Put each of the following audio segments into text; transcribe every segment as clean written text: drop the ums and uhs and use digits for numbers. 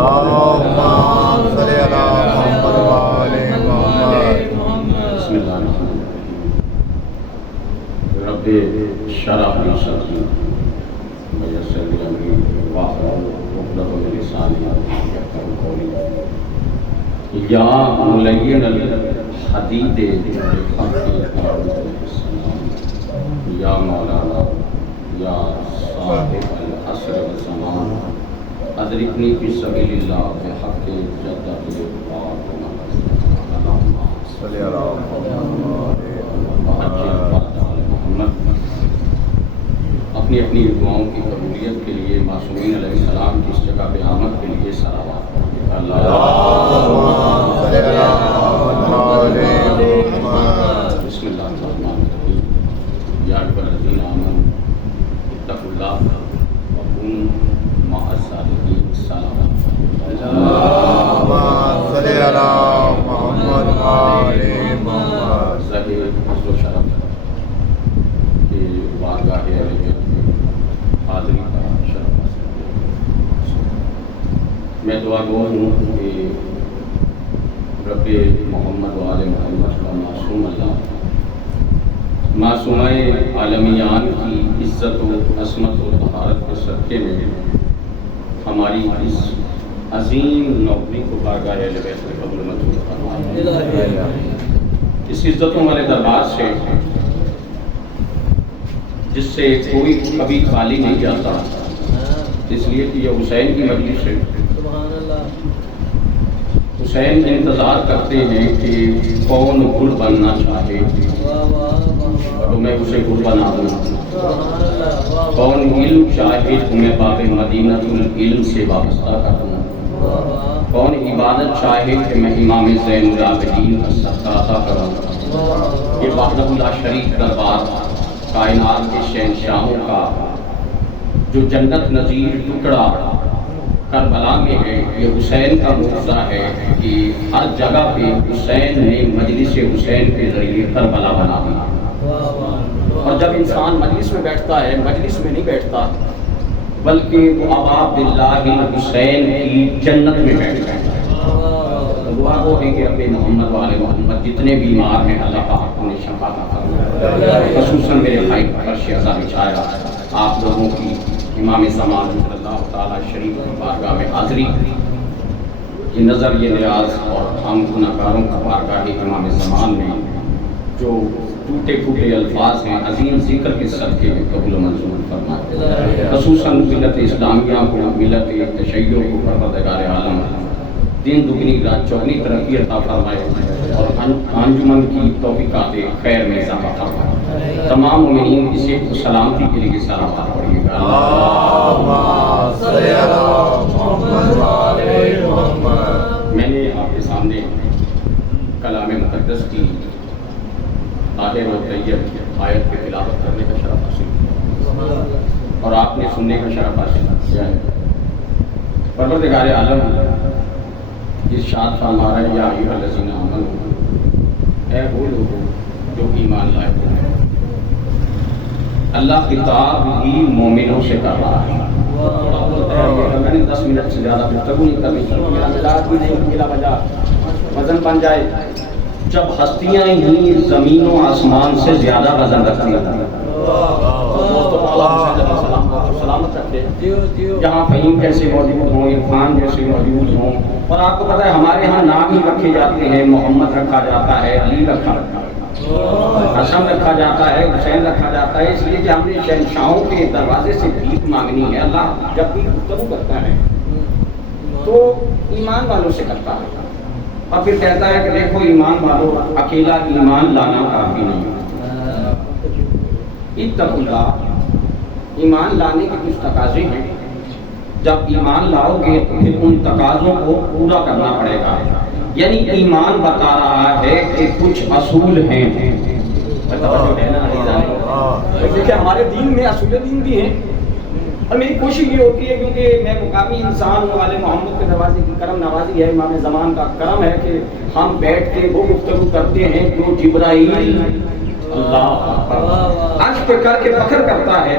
اللهم صل على محمد وآل محمد. بسم اللہ الرحمن الرحیم. رب اشرح لی صدری ویسر لی امری واحلل عقدۃ من لسانی یفقهوا قولی. یا ملین الحدید بالحق یا مولانا یا صاحب العصر والزمان ادرکنی فی سبیل اللہ بحق جدت الفاطمہ. صل على محمد. اپنی اپنی دعاؤں کی قبولیت کے لیے معصومین علیہ السلام کی اس جگہ پہ آمد کے لیے صلوات. بسم اللہ الرحمن الرحیم. یا ایھا الذین آمنوا اتقوا اللہ وکونوا مع الصادقین. صلوات. اللهم صل على محمد وآل محمد. ظاہر عزت و شرف کہ بارگاہ اہل بیت میں حاضری کا شرف حاصل کیا. میں دعا گو ہوں کہ رب محمد و آل محمد کا معصوم اللہ معصومہ عالمیان کی عزت و عصمت و طہارت کے صدقے میں ہماری اس عظیم نوکری کو بارگاہ اہل بیت میں قبول منظور فرمائے. اس عزتوں والے دربار سے جس سے کوئی کبھی خالی نہیں جاتا، اس لیے کہ یہ حسین کی مجلس ہے. حسین انتظار کرتے ہیں کہ کون گل بننا چاہے تو میں اسے گل بنا دوں. کون علم چاہے تو میں باب مدینۃ العلم سے وابستہ کر دوں. کون عبادت چاہے کہ میں امام زین العابدین کا صدقہ عطا کروں. یہ وحدہ لا شریک دربار کائنات کے شہنشاہوں کا جو جنت نظیر ٹکڑا کربلا میں ہے، یہ حسین کا معجزہ ہے کہ ہر جگہ پہ حسین نے مجلس حسین کے ذریعے کربلا بنا دیا. اور جب انسان مجلس میں بیٹھتا ہے، مجلس میں نہیں بیٹھتا بلکہ وہ ابا باللہ حسین کی جنت میں بیٹھ گئے. دعا وہ ہے کہ رب محمد والے محمد جتنے بیمار ہیں اللہ پاک انہیں شفا عطا فرمائے. خصوصاً میرے بھائی پر شہزا بچھایا آپ لوگوں کی امام زمان صلی اللہ تعالیٰ شریف کی بارگاہ میں حاضری، یہ نظر یہ نیاز اور ہم گناہگاروں کا بارگاہ امام زمان میں جو ٹوٹے پھوٹے الفاظ ہیں عظیم ذکر کے صدقے میں قبول منظور فرمائے. خصوصاً ملت اسلامیہ کو، ملت تشیع کو پروردگار عالم دن دگنی رات چوگنی ترقی عطا فرمائے اور انجمن کی توفیقات خیر میں اضافہ فرمائے. تمام مومنین اسے سلامتی کے لیے صلوات پڑھیے گا. اللهم صل على محمد وآل محمد. میں نے آپ کے سامنے کلام مقدس کی طاہر و طیب آیت کی تلاوت کرنے کا شرف حاصل کیا اور آپ نے سننے کا شرف حاصل کیا ہے. پروردگار عالم ارشاد فرما رہا ہے یا ایھا الذین آمنوا، اے وہ لوگ جو ایمان لائے ہو. اللہ خطاب ہی مومنوں سے کر رہا ہے. میں نے 10 منٹ سے زیادہ گفتگو نہیں کرنی چاہیے، میرا مزاج بھی نہیں بلا وجہ وزن بن جائے. جب ہستیاں ہی زمین و آسمان سے زیادہ وزن رکھتی ہیں، سلامت رکھتے جہاں فہیم جیسے موجود ہوں، عرفان جیسے موجود ہوں. اور آپ کو پتہ ہے ہمارے ہاں نام ہی رکھے جاتے ہیں، محمد رکھا جاتا ہے، علی رکھا جاتا ہے، حسن رکھا جاتا ہے، حسین رکھا جاتا ہے. اس لیے کہ ہم نے شہنشاہوں کے دروازے سے بھیک مانگنی ہے. اللہ جب بھی گفتگو کرتا ہے تو ایمان والوں سے کرتا ہے اور پھر کہتا ہے کہ دیکھو ایمان والوں، اکیلا ایمان لانا کافی نہیں. اتقوا اللہ، ایمان لانے کے کچھ تقاضے ہیں. جب ایمان لاؤ گے تو پھر ان تقاضوں کو پورا کرنا پڑے گا. یعنی ایمان بتا رہا ہے کہ کچھ اصول ہیں. دیکھیں ہمارے دین میں اصول دین بھی ہیں اور میری کوشش یہ ہوتی ہے کیونکہ میں مقامی انسان ہوں، والے محمد کے دروازے کی کرم نوازی ہے، امام زمان کا کرم ہے کہ ہم بیٹھ کے وہ گفتگو کرتے ہیں جو جبرائیل اللہ عرش پہ کر کے فخر کرتا ہے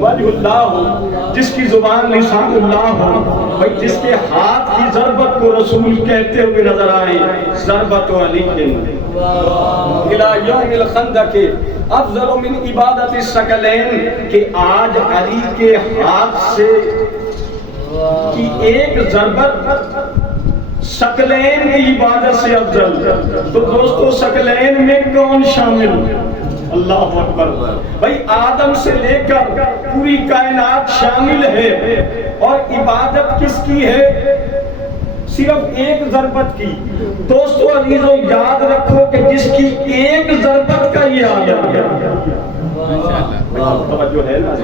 ولی اللہ ہو، جس کی زبان لسان اللہ ہو، بھائی جس کے ہاتھ کی ضربت کو رسول کہتے ہوئے نظر آئے، ضربت علی الى یوم الخندق افضل من عبادت الثقلین، کہ آج علی کے ہاتھ سے کی ایک ضربت ثقلین کی عبادت سے افضل۔ تو دوستو ثقلین میں کون شامل؟ اللہ اکبر۔ بھائی آدم سے لے کر پوری کائنات شامل ہے، اور عبادت کس کی ہے؟ صرف ایک ضربت کی۔ دوستو عزیزو یاد رکھو کہ جس کی ایک ضربت کا یہ عالم ہے، توجہ ہے نا،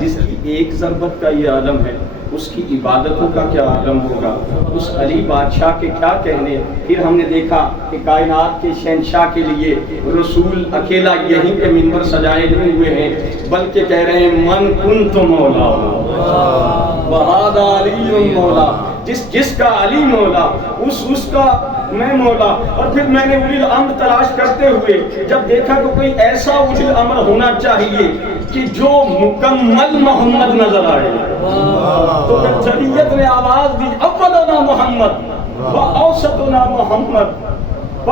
جس کی ایک ضربت کا یہ عالم ہے، اس کی عبادتوں کا کیا عالم ہوگا، اس علی بادشاہ کے کیا کہنے۔ پھر ہم نے دیکھا کہ کائنات کے شہنشاہ کے لیے رسول اکیلا یہیں پہ منبر سجائے نہیں ہوئے ہیں، بلکہ کہہ رہے ہیں من کنت مولا وہذا علی مولا، جس کا علی مولا اس کا میں مولا۔ اور پھر میں نے اولی الامر تلاش کرتے ہوئے جب دیکھا کہ کوئی ایسا اولی الامر ہونا چاہیے کہ جو مکمل محمد نظر آئے، تو پھر شریعت نے آواز دی اولنا محمد و اوسطنا محمد و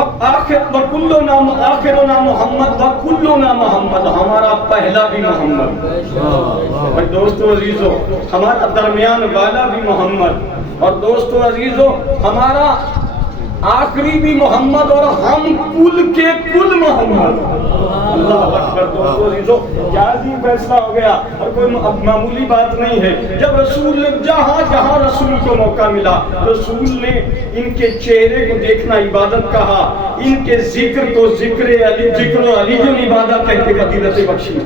کلنا آخرنا محمد و کلنا محمد، ہمارا پہلا بھی محمد، اور دوستو عزیزو ہمارا درمیان والا بھی محمد، اور دوستو عزیزو ہمارا آخری بھی محمد، اور ہم کل کے کل محمد۔ اللہ اکبر۔ دوستو عزیزو کیا عظیم فیصلہ ہو گیا، اور کوئی معمولی بات نہیں ہے۔ جب رسول نے جہاں جہاں رسول کو موقع ملا، رسول نے ان کے چہرے کو دیکھنا عبادت کہا، ان کے ذکر کو ذکر علی، ذکر علی جو عبادت کہہ کے فضیلت بخشی۔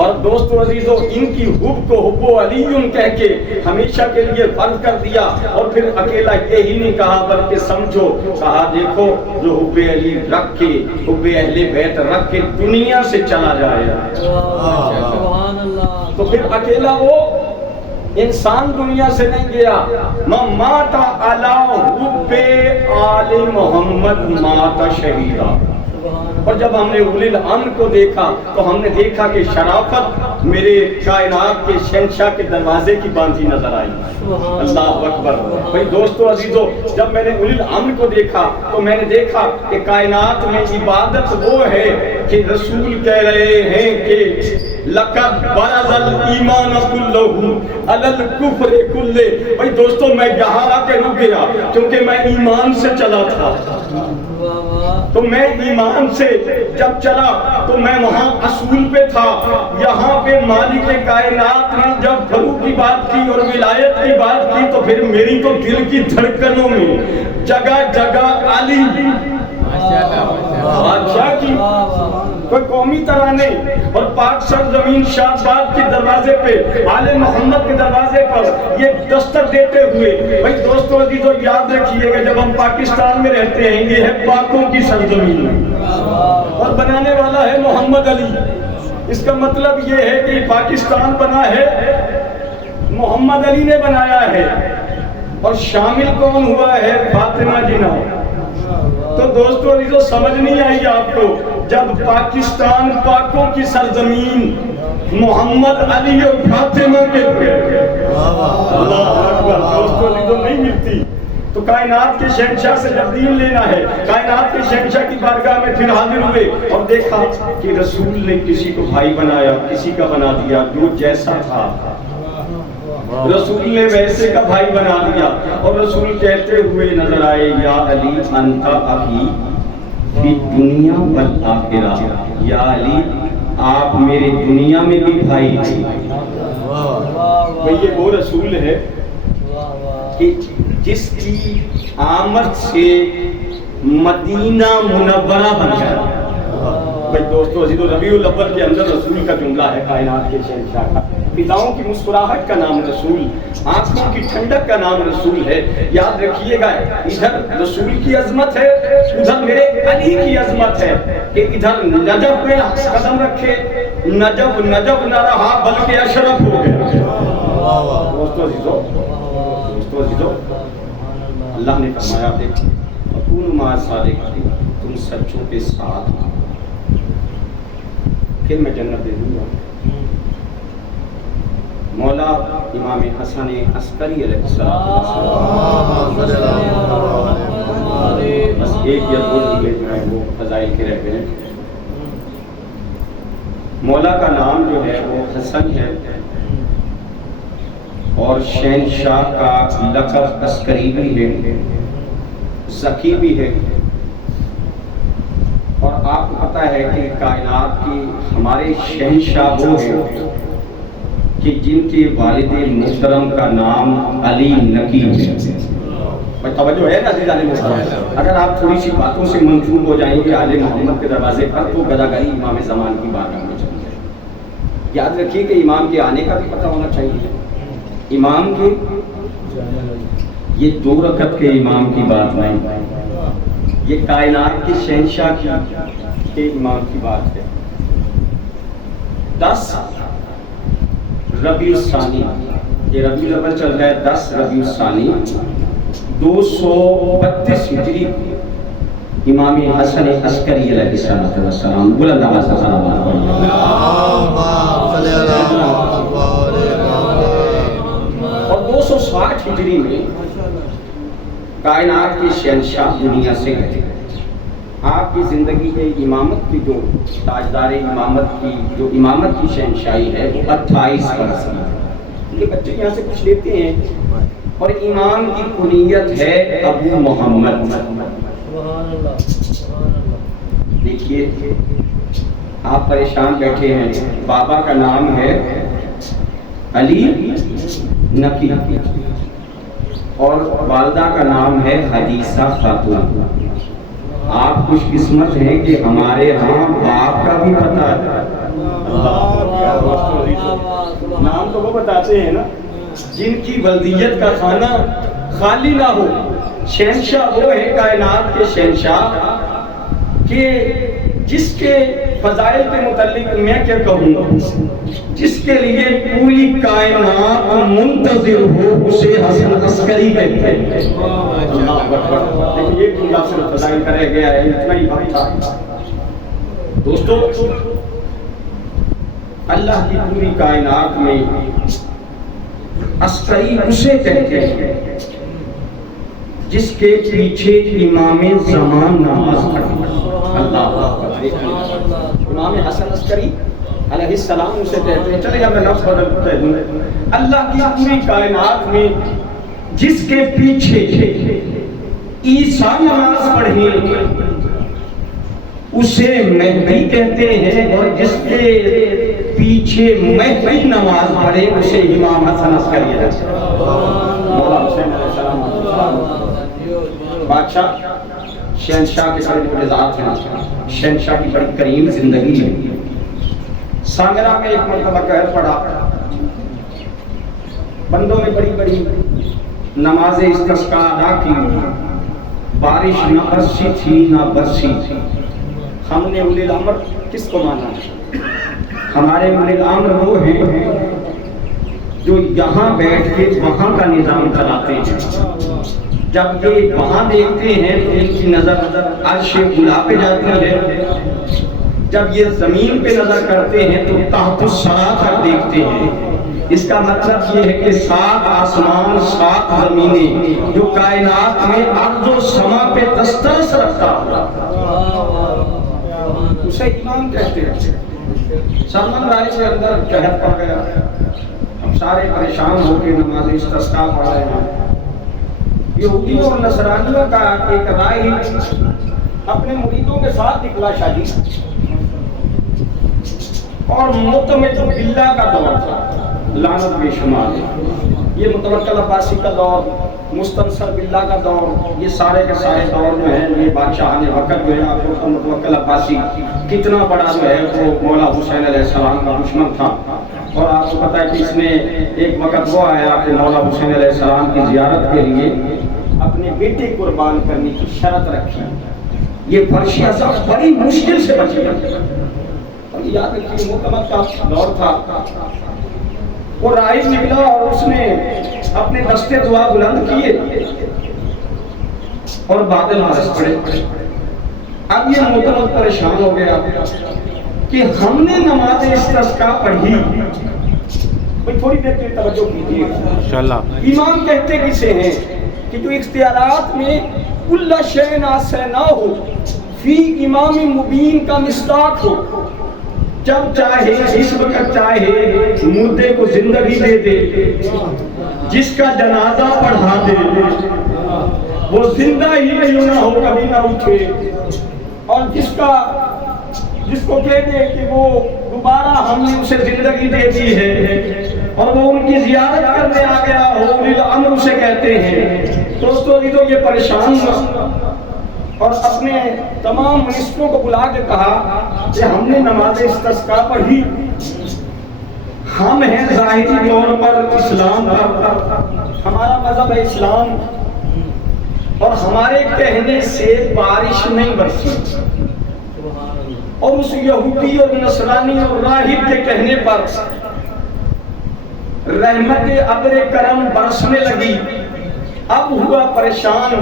اور دوستو عزیزو ان کی حب کو حب علی کہہ کے ہمیشہ کے لیے فرض کر دیا، اور پھر اکیلا یہی نہیں کہا بلکہ سمجھو، کہا دیکھو جو حب علی رکھ کے، حب اہل بیت رکھ کے دنیا سے چلا جائے، تو پھر اکیلا وہ انسان دنیا سے نہیں گیا۔ من مات علی حب آل محمد مات شہیدا۔ اور جب ہم نے اولی الامر کو دیکھا تو ہم نے دیکھا کہ شرافت میرے کائنات کے شہنشاہ کے دروازے کی باندھی نظر آئی۔ اللہ اکبر۔ بھائی دوستو عزیزو جب میں نے اولی الامر کو دیکھا تو میں نے دیکھا کہ کائنات میں عبادت وہ ہے کہ رسول کہہ رہے ہیں کہ لقد برز الایمان کلہ علی الکفر کلہ۔ بھائی دوستو میں یہاں آ کے رک گیا کیونکہ میں ایمان سے چلا تھا، تو میں ایمان سے جب چلا تو میں وہاں اصول پہ تھا۔ یہاں پہ مالک کائنات نے جب فروغ کی بات کی اور ولایت کی بات کی تو پھر میری تو دل کی دھڑکنوں میں جگہ جگہ علی بادشاہ کی کوئی قومی ترانے اور پاک سرزمین شادباد کے دروازے پہ آل محمد کے دروازے پر یہ دستک دیتے ہوئے۔ بھائی دوستو عزیزو یاد رکھیے گا جب ہم پاکستان میں رہتے ہیں یہ ہے پاکوں کی سرزمین اور بنانے والا ہے محمد علی۔ اس کا مطلب یہ ہے کہ پاکستان بنا ہے محمد علی نے بنایا ہے، اور شامل کون ہوا ہے؟ فاطمہ جناح۔ تو دوستو عزیزو سمجھ نہیں آئی آپ کو جب پاکستان پاکوں کی سرزمین محمد علی اور فاطمہ کے اللہ اکبر دوستو عزیزو نہیں ملتی، تو کائنات کے شہنشاہ سے جب دین لینا ہے، کائنات کے شہنشاہ کی بارگاہ میں پھر حاضر ہوئے اور دیکھا کہ رسول نے کسی کو بھائی بنایا، کسی کا بنا دیا، جو جیسا تھا رسول نے ویسے کا بھائی بنا دیا، اور رسول کہتے ہوئے نظر آئے یا علی انت اخی فی دنیا والآخرہ، یا علی آپ میرے دنیا میں بھی بھائی تھے۔ یہ وہ رسول ہے کہ جس کی آمد سے مدینہ منورہ بن گیا۔ بھائی دوستو عزیزو ربیع الاول کے اندر رسول کا جملہ ہے کائنات کے شہنشاہ کا، فضاؤں کی مسکراہٹ کا نام رسول، آنکھوں کی ٹھنڈک کا نام رسول ہے۔ یاد رکھیے گا ادھر رسول کی عظمت ہے، ادھر میرے علی کی عظمت ہے، کہ ادھر نجف میں قدم رکھے نجف نہ رہا بلکہ اشرف ہو گیا۔ دوستو عزیزو اللہ نے فرمایا دیکھیں وَكُونُوا مَعَ الصَّادِقِينَ، تم سچوں کے ساتھ پھر میں جنت دے دوں گا۔ مولا امام حسن عسکری علیہ السلام، بس ایک یا دو جملے جو ہیں وہ فضائل کے رہ گئے۔ مولا کا نام جو ہے وہ حسن ہے اور شہنشاہ کا لقب عسکری بھی ہے، ذکی بھی ہے، اور آپ کو پتہ ہے کہ کائنات کی ہمارے شہنشاہ وہ ہیں کہ جن کے والد محترم کا نام علی نقی ہے۔ توجہ ہے نا عزیزان محترم؟ اگر آپ تھوڑی سی باتوں سے منسوب ہو جائیں گے آل محمد کے دروازے پر تو گداگری امام زمان کی بارگاہ میں چلی جائے۔ یاد رکھیے کہ امام کے آنے کا بھی پتہ ہونا چاہیے۔ امام کے یہ 2 رکعت کے امام کی بات نہیں، یہ کائنات کے شہنشاہ کے امام کی بات ہے۔ 10 ربیع الثانی، یہ ربیع الاول چل رہا ہے، 10 ربیع الثانی 232 ہجری، امام حسن عسکری علیہ السلام بلند آواز سے صلوات پڑھیے۔ اور 260 ہجری میں کائنات کے شہنشاہ دنیا سے گئے۔ آپ کی زندگی میں امامت کی جو تاجدار امامت کی جو امامت کی شہنشاہی ہے وہ 28 برس کی۔ یہ بچے یہاں سے کچھ لیتے ہیں، اور امام کی کنیت ہے ابو محمد۔ دیکھیے آپ پریشان بیٹھے ہیں، بابا کا نام ہے علی نقی اور والدہ کا نام ہے حدیثہ خاتون۔ آپ خوش قسمت ہیں کہ ہمارے ہاں باپ کا بھی پتہ ہے۔ نام تو وہ بتاتے ہیں نا جن کی ولدیت کا کھانا خالی نہ ہو۔ شہنشاہ وہ ہے کائنات کے شہنشاہ کہ جس کے فضائل کے متعلق میں کیا کہوں، جس کے لیے پوری کائنات منتظر ہو اسے حسن عسکری کہتے ہیں۔ اللہ اکبر۔ لیکن یہ پورا صرف فضائل کا رہ گیا ہے، اتنا ہی بات تھا۔ دوستو اللہ کی پوری کائنات میں عسکری اسے کہتے ہیں جس کے پیچھے امام زمان نماز پڑھے۔ اللہ امام حسن عسکری علیہ السلام اسے کہتے ہیں۔ چلے میں لفظ بدلتے دوں، اللہ کی پوری کائنات میں جس کے پیچھے عیسیٰ نماز پڑھے اسے مہدی کہتے ہیں، اور جس کے پیچھے مہدی نماز پڑھے اسے امام حسن عسکری کہتے ہیں۔ مولا حسین علیہ السلام بادشاہ شہنشاہ کے بڑے بڑے ذات ہیں، شہنشاہ کی بڑی کریم زندگی ہے۔ سامرا میں ایک مرتبہ قہر پڑا، بندوں نے بڑی بڑی نماز استسقاء ادا کی، بارش نہ برسی تھی نہ برسی تھی۔ ہم نے اولی الامر کس کو مانا؟ ہمارے اولی الامر وہ ہیں جو یہاں بیٹھ کے وہاں کا نظام چلاتے ہیں۔ جب یہ وہاں دیکھتے ہیں تو ان کی نظر عرش اولی پہ جاتی ہے، جب یہ زمین پہ نظر کرتے ہیں تو تحت الثری تک دیکھتے ہیں۔ اس کا مطلب یہ ہے کہ 7 آسمان 7 زمینیں جو کائنات میں ارض و سما پہ دسترس رکھتا ہوا اسے امام کہتے ہیں۔ سلمان رائے سے اندر قحط پڑ گیا، اب سارے پریشان ہو کے نماز استسقاء پڑھ رہے ہیں۔ یہودیوں اور نصرانیوں کا ایک راہی اپنے مریدوں کے ساتھ نکلا شادی، اور معتمد باللہ کا دور تھا، لعنت بے شمار۔ یہ متوکل عباسی کا دور، مستنصر باللہ کا دور، یہ سارے کے سارے دور جو ہیں یہ بادشاہ نے وقت جو ہے آپ کو متوکل عباسی کتنا بڑا جو ہے وہ مولا حسین علیہ السلام کا دشمن تھا۔ اور آپ کو پتہ ہے کہ اس نے ایک وقت وہ آیا کہ مولا حسین علیہ السلام کی زیارت کے لیے اپنے بیٹے قربان کرنے کی شرط رکھی۔ یہ فرشی اصف بڑی مشکل سے بچ گیا، اور یاد رکھیے معتمد کا دور تھا۔ وہ رائج نکلا اور اس نے اپنے دستے دعا بلند کیے اور بادل برس پڑے۔ اب یہ معتمد پریشان ہو گیا، کہ ہم نے نماز استسقاء پڑھی. بھئی تھوڑی دیر کے توجہ کیجیے. انشاءاللہ. امام کہتے کسے ہیں کہ جو اختیارات میں کل شیء آسیناہ ہو فی امام مبین کا مصداق ہو، جب چاہے جس وقت چاہے مردے کو زندگی دے دے، جس کا جنازہ پڑھا دے، وہ زندہ ہی نہیں نہ ہو، کبھی نہ اٹھے، اور جس کو کہہ دے کہ وہ دوبارہ ہم نے اسے زندگی دے دی ہے اور وہ ان کی زیارت کرنے آ گیا ہو، اولی الامر اسے کہتے ہیں. دوستو یہ پریشان ہوا اور اپنے تمام منسٹروں کو بلا کے کہا کہ ہم نے نماز استسقاء پڑھی، ہم ہیں ظاہری طور پر اسلام کا، ہمارا مذہب ہے اسلام، اور ہمارے کہنے سے بارش نہیں برسی، اور اس یہودی اور نصرانی اور راہب کے کہنے پر رحمت ابر کرم برسنے لگی. اب ہوا پریشان.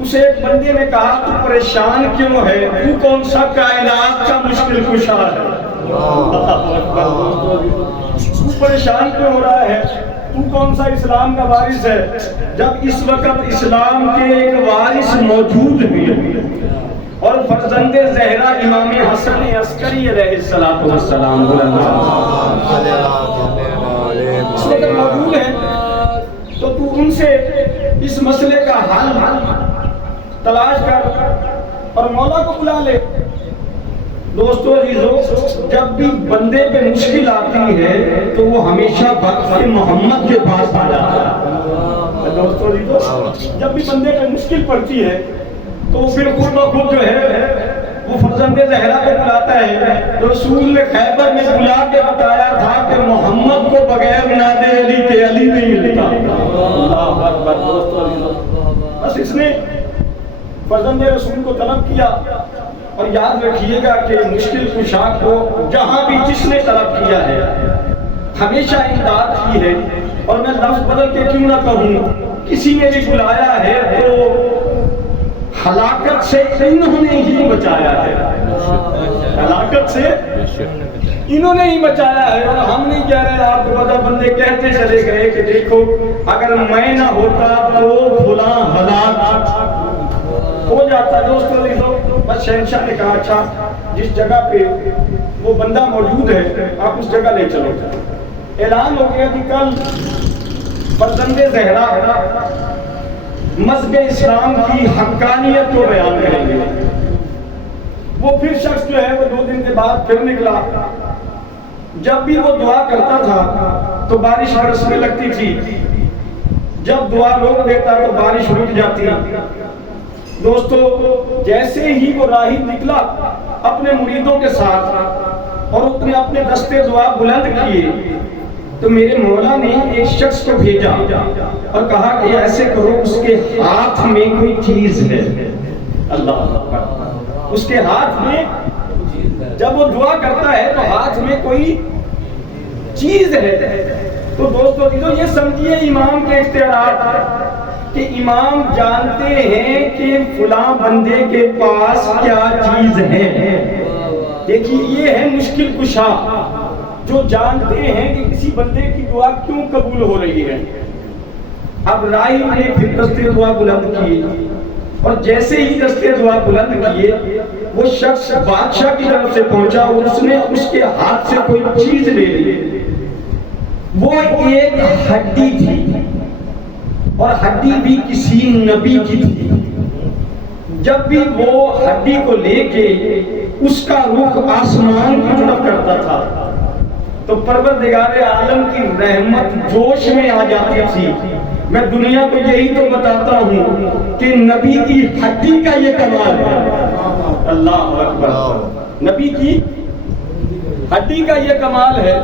اسے ایک بندے نے کہا تو پریشان کیوں ہے، تو کون سا کائنات کا مشکل کشا ہے، تو پریشان کیوں ہو رہا ہے، تو کون سا اسلام کا وارث ہے، جب اس وقت اسلام کے ایک وارث موجود بھی ہے اور فرزند زہرا امام حسن عسکری علیہ الصلوۃ والسلام اس وقت موجود ہے، تو تو ان سے اس مسئلے کا حل تلاش کر اور مولا کو بلا لے. دوستو عزیزو، جب بھی بندے پہ مشکل آتی ہے تو وہ ہمیشہ وقت محمد کے پاس آ جاتا ہے. دوستو عزیزو، جب بھی بندے پہ مشکل پڑتی ہے تو پھر خود بخود جو ہے وہ فرزند زہرا کو بلاتا ہے. رسول نے خیبر میں بلا کے بتایا تھا کہ محمد کو بغیر ناد علی کے علی نہیں ملتا. اللہ اکبر. دوستو عزیزو، بس اس نے فرزند رسول کو طلب کیا. اور یاد رکھیے گا کہ مشکل کشا کو جہاں بھی جس نے طلب کیا ہے ہمیشہ امداد کی ہے. اور میں لفظ بدل کے کیوں نہ کہوں، کسی نے بھی بلایا ہے تو ہلاکت سے انہوں نے ہی بچایا ہے، ہلاکت سے انہوں نے ہی بچایا ہے. اور ہم نہیں کہہ رہے، آپ کو پتہ، بندے کہتے چلے گئے کہ دیکھو اگر میں نہ ہوتا تو فلاں ہلاک ہو جاتا. دوستو بس شہنشاہ نے کہا اچھا جس جگہ پہ وہ بندہ موجود ہے آپ اس جگہ لے چلو. اعلان ہو گیا کہ کل فرزند زہرا مذہب اسلام کی حقانیت کو بیان کریں گے. وہ پھر شخص جو ہے وہ 2 دن کے بعد پھر نکلا. جب بھی وہ دعا کرتا تھا تو بارش برسنے لگتی تھی، جب دعا روک دیتا تو بارش رک جاتی. دوستو جیسے ہی وہ راہب نکلا اپنے مریدوں کے ساتھ اور اس نے اپنے دستے دعا بلند کیے تو میرے مولا نے ایک شخص کو بھیجا اور کہا کہ ایسے کرو، اس کے ہاتھ میں کوئی چیز ہے. اللہ اکبر. اس کے ہاتھ میں جب وہ دعا کرتا ہے تو ہاتھ میں کوئی چیز ہے. تو دوستو یہ سمجھیے امام کے اختیارات کہ امام جانتے ہیں کہ فلاں بندے کے پاس کیا چیز ہے. دیکھیے یہ ہے مشکل کشا، جو جانتے ہیں کہ کسی بندے کی دعا کیوں قبول ہو رہی ہے. اب راہب نے پھر دستے دعا بلند کی اور جیسے ہی دستے دعا بلند کیے وہ شخص بادشاہ کی طرف سے پہنچا اور اس نے اس کے ہاتھ سے کوئی چیز لے لی. وہ ایک ہڈی تھی اور ہڈی بھی کسی نبی کی تھی. جب بھی وہ ہڈی کو لے کے اس کا رخ آسمان کی طرف کرتا تھا تو پروردگار عالم کی رحمت جوش میں آ جاتی تھی. میں دنیا کو یہی تو بتاتا ہوں کہ نبی کی ہڈی کا یہ کمال ہے. اللہ اکبر. نبی کی ہڈی کا یہ کمال ہے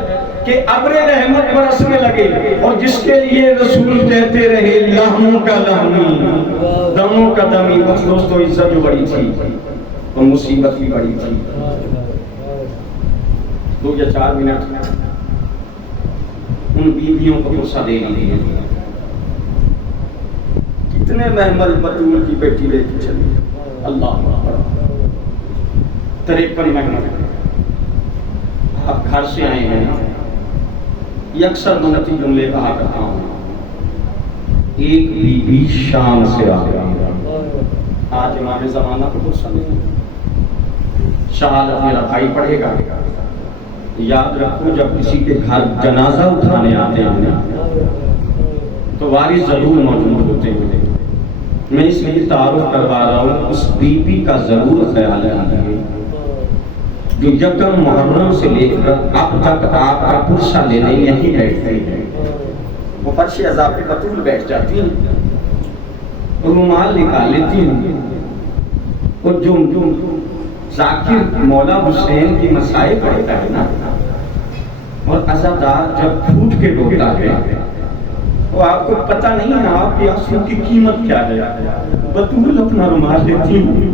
کہ ابر رحمت برسنے لگے اور جس کے لیے رسول کہتے رہے لہموں کا لہمی دموں کا دمی. بس دوستو عزت جو بڑی تھی اور مصیبت بھی بڑی تھی. 2 یا 4 منٹ ان بیویوں کو غصہ دے دیے. کتنے محمل بطول کی بیٹی لے کے چلی. اللہ اکبر. 53 محمل اب گھر سے آئے ہیں نا، یہ اکثر منتی جملے کہا کرتا ہوں، ایک بی بی شام سے آ گئی۔ آج امام زمانہ کو غصہ نہیں ہے، شہادت میرا بھائی پڑھے گا، یاد رکھو جب کسی کے گھر جنازہ اٹھانے آتے ہیں تو وارث ضرور موجود ہوتے ہیں۔ میں اس لیے تعارف کروا رہا ہوں، اس بی بی کا ضرور خیال رکھیے جو یکم محرم سے لے کر اب تک آپ کا پرسہ لینے یہیں بیٹھتی ہے۔ وہ فرش عذاب پہ بطول بیٹھ جاتی ہیں، رومال نکال لیتی ہیں، اور جو ذاکر مولا حسین کی مسائل پڑھتا ہے نا، اور عزادار جب پھوٹ کے روتا ہے، وہ آپ کو پتہ نہیں ہے آپ کے آنسو کی قیمت کیا ہے، بطول اپنا رومال لیتی ہیں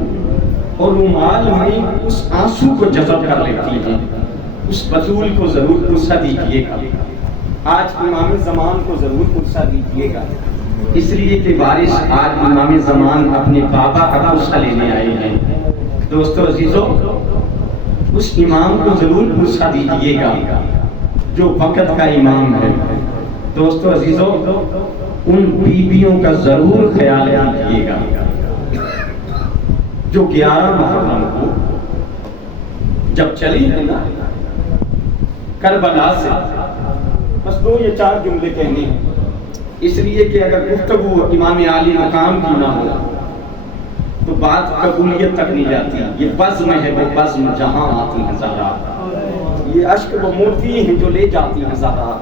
اور رومال میں اس آنسو کو جذب کر لیتی ہیں۔ اس بطول کو ضرور پرسہ دیجیے گا، آج امام زمان کو ضرور پرسہ دیجیے گا، اس لیے کہ وارث آج امام زمان اپنے بابا کا پرسہ لینے آئے ہیں۔ دوستو عزیزو، اس امام کو ضرور پرسہ دیجیے گا جو وقت کا امام ہے۔ دوستو عزیزو، ان بیویوں کا ضرور خیال رکھیے گا جو 11 محرم کو جب چلی ہے نا کربلا سے، بس 2 یا 4 جملے کہنے ہیں، اس لیے کہ اگر گفتگو امام عالی مقام کی نہ ہو تو بات قبولیت تک نہیں جاتی۔ یہ بزم ہے، وہ بزم جہاں آتی ہیں زہرا، یہ اشک وہ موتی ہیں جو لے جاتی ہیں زہرا،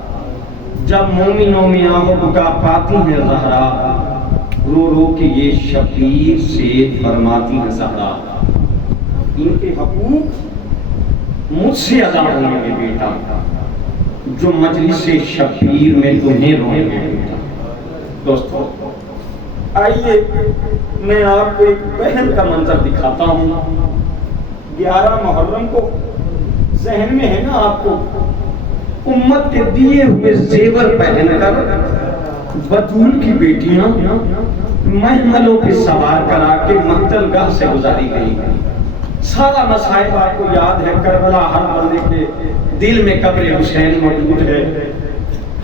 جب مومنوں میں آہو بکا پاتی ہیں زہرا، رو رو کے یہ شبیر سے فرماتی ہیں زہرا، ان کے حقوق مجھ سے ادا ہوں گے بیٹا، جو مجلس شبیر میں تمہیں روئیں گے بیٹا۔ دوستو آئیے میں آپ کو ایک بہن کا منظر دکھاتا ہوں۔ 11 محرم کو ذہن میں ہے نا آپ کو، امت کے دیے ہوئے زیور پہن کر بطول کی بیٹیاں محملوں پہ سوار کرا کے مقتل گاہ سے گزاری گئی۔ سارا مسائل آپ کو یاد ہے، کربلا ہر بندے کے دل میں قبر حسین موجود ہے،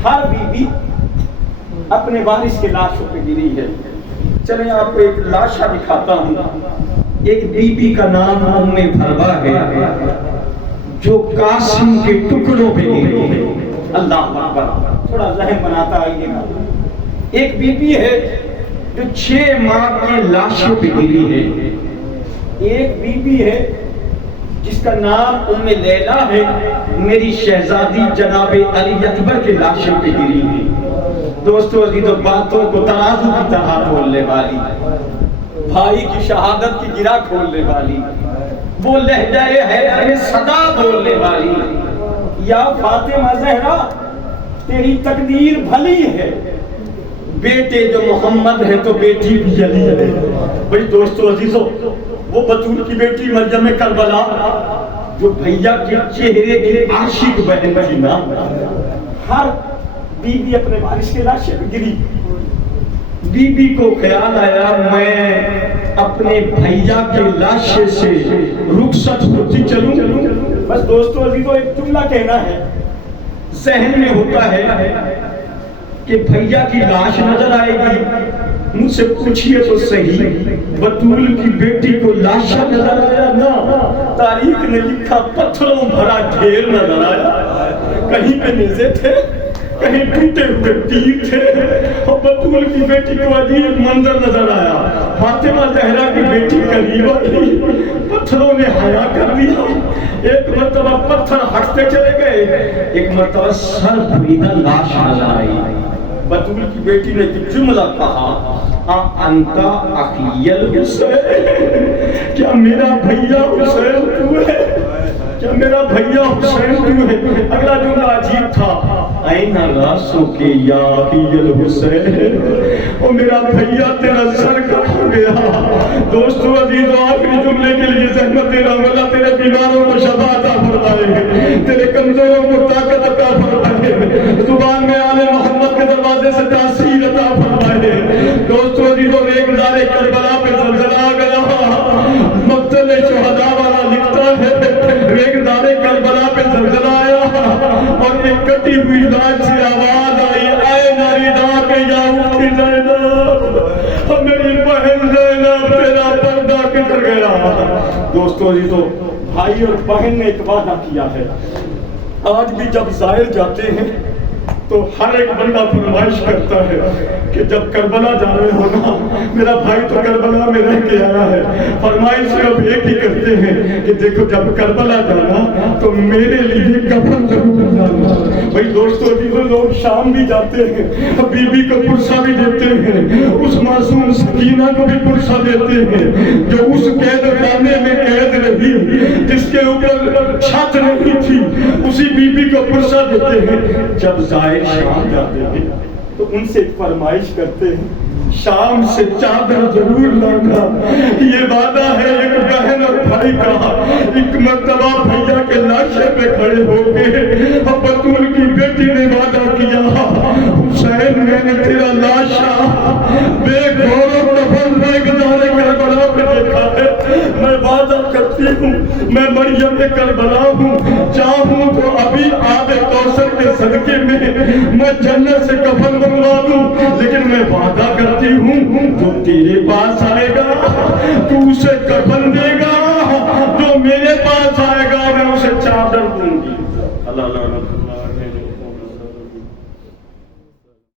ہر بی بی اپنے وارث کے لاشوں پہ گری ہے۔ چلیں آپ کو ایک لاشا دکھاتا ہوں۔ ایک بی بی کا نام ام بھروا ہے جو قاسم کے ٹکڑوں پہ گری ہے۔ اللہ اکبر، تھوڑا ذہن بناتا آئیے گا۔ ایک بی بی ہے جو 6 ماہ کی لاشوں پہ گری ہے۔ ایک بی بی ہے جس کا نام ام لیلا ہے، میری شہزادی جناب علی اکبر کے لاشوں پہ گری ہے۔ دوستو عزیزو، باتوں کو ترازو کی طرح کھولنے والی، بھائی کی شہادت کی گرہ کھولنے والی، وہ لہجہ ہے صدا بولنے والی، یا فاطمہ زہرا تیری تقدیر بھلی ہے، بیٹے جو محمد ہے تو بیٹی بھی علی ہے۔ بھئی دوستو عزیزو، وہ بطول کی بیٹی مریم کربلا جو بھیا کے چہرے کی عاشق بہن تھی نا، ہر بی بی اپنے وارث کے لاشے پہ گری۔ بی بی کو خیال آیا میں اپنے بھیا کے لاشے سے رخصت ہوتی چلوں۔ بس دوستو عزیزو، ایک جملہ کہنا ہے، ذہن میں ہوتا ہے کہ بھیا کی لاش نظر آئے گی، مجھ سے پوچھئے تو صحیح بطول کی بیٹی کو لاشا نظر آیا نا؟ تاریخ نے لکھا پتھروں بھرا ڈھیر نظر آیا، کہیں پہ نیزے تھے، کہیں ٹوٹے ہوئے تیر تھے، اور بطول کی بیٹی کو عجیب منظر نظر آیا۔ فاطمہ زہرا کی بیٹی قریب آئی، پتھروں نے حیا کر دیا، ایک مرتبہ پتھر ہٹتے چلے گئے، ایک مرتبہ سر بریدہ لاش نظر آئی۔ بطول کی بیٹی نے ایک جملہ کہا، انتا اخی الحسین، کیا میرا بھیا حسین تو ہے؟ کیا میرا بھیا حسین تو ہے؟ اگلا جملہ عجیب تھا، این راسو کے یا اخی الحسین، او میرا بھیا تیرا سر کٹ ہو گیا۔ دوستو عزیزو، آخری جملے کے لیے زحمت دے رہا ہوں، اللہ تیرے بیماروں کو شفا عطا فرمائے، تیرے کمزوروں کو طاقت عطا فرمائے، زبان میں آل محمد کے دروازے سے تاثیر عطا فرمائے۔ دوستو عزیزو، ریگزار کربلا پہ زلزلہ آ گیا، مقتل شہداء والا لکھتا ہے، ریگزار کربلا پہ زلزلہ کے کٹی ہوئی لاش سے آواز آئی، اے ناری دا کے جاؤ کی زینب، میری بہن زینب تیرا پردہ کدھر گیا؟ دوستو جی تو بھائی اور بہن نے ایک وعدہ کیا ہے، آج بھی جب ظاہر جاتے ہیں تو ہر ایک بندہ فرمائش کرتا ہے کہ جب کربلا جا رہے ہو نا، میرا بھائی تو کربلا میں رہ کے آیا ہے، فرمائش صرف ایک ہی کرتے ہیں کہ دیکھو جب کربلا جانا تو میرے لیے کفن ضرور لانا۔ بھائی دوستو جی وہ لوگ شام بھی جاتے ہیں، بی بی کو پرسہ بھی دیتے ہیں، اس معصوم سکینہ کو بھی پرسہ دیتے ہیں جو اس قید خانے میں قید رہی، جس کے اوپر چھت نہیں تھی، اسی بی بی کو پرسہ دیتے ہیں۔ جب ظاہر شام جاتے ہیں تو ان سے فرمائش کرتے ہیں شام سے چادر ضرور لانا۔ یہ وعدہ ہے ایک بہن اور بھائی کا۔ ایک مرتبہ بھیا کے لاشے پہ کھڑے ہو کے بطول کی بیٹی نے وعدہ کیا، حسین میں نے تیرا لاشا بے گھور و کفن میں گزارے کربلا پہ دیکھا ہے، میں وعدہ کرتی ہوں میں مریم کربلا ہوں، چاہوں تو ابھی آب کوثر کے صدقے میں جنت سے کفن بنوا دوں، لیکن میں وعدہ کرتی ہوں جو تیرے پاس آئے گا تو اسے کفن دے گا، جو میرے پاس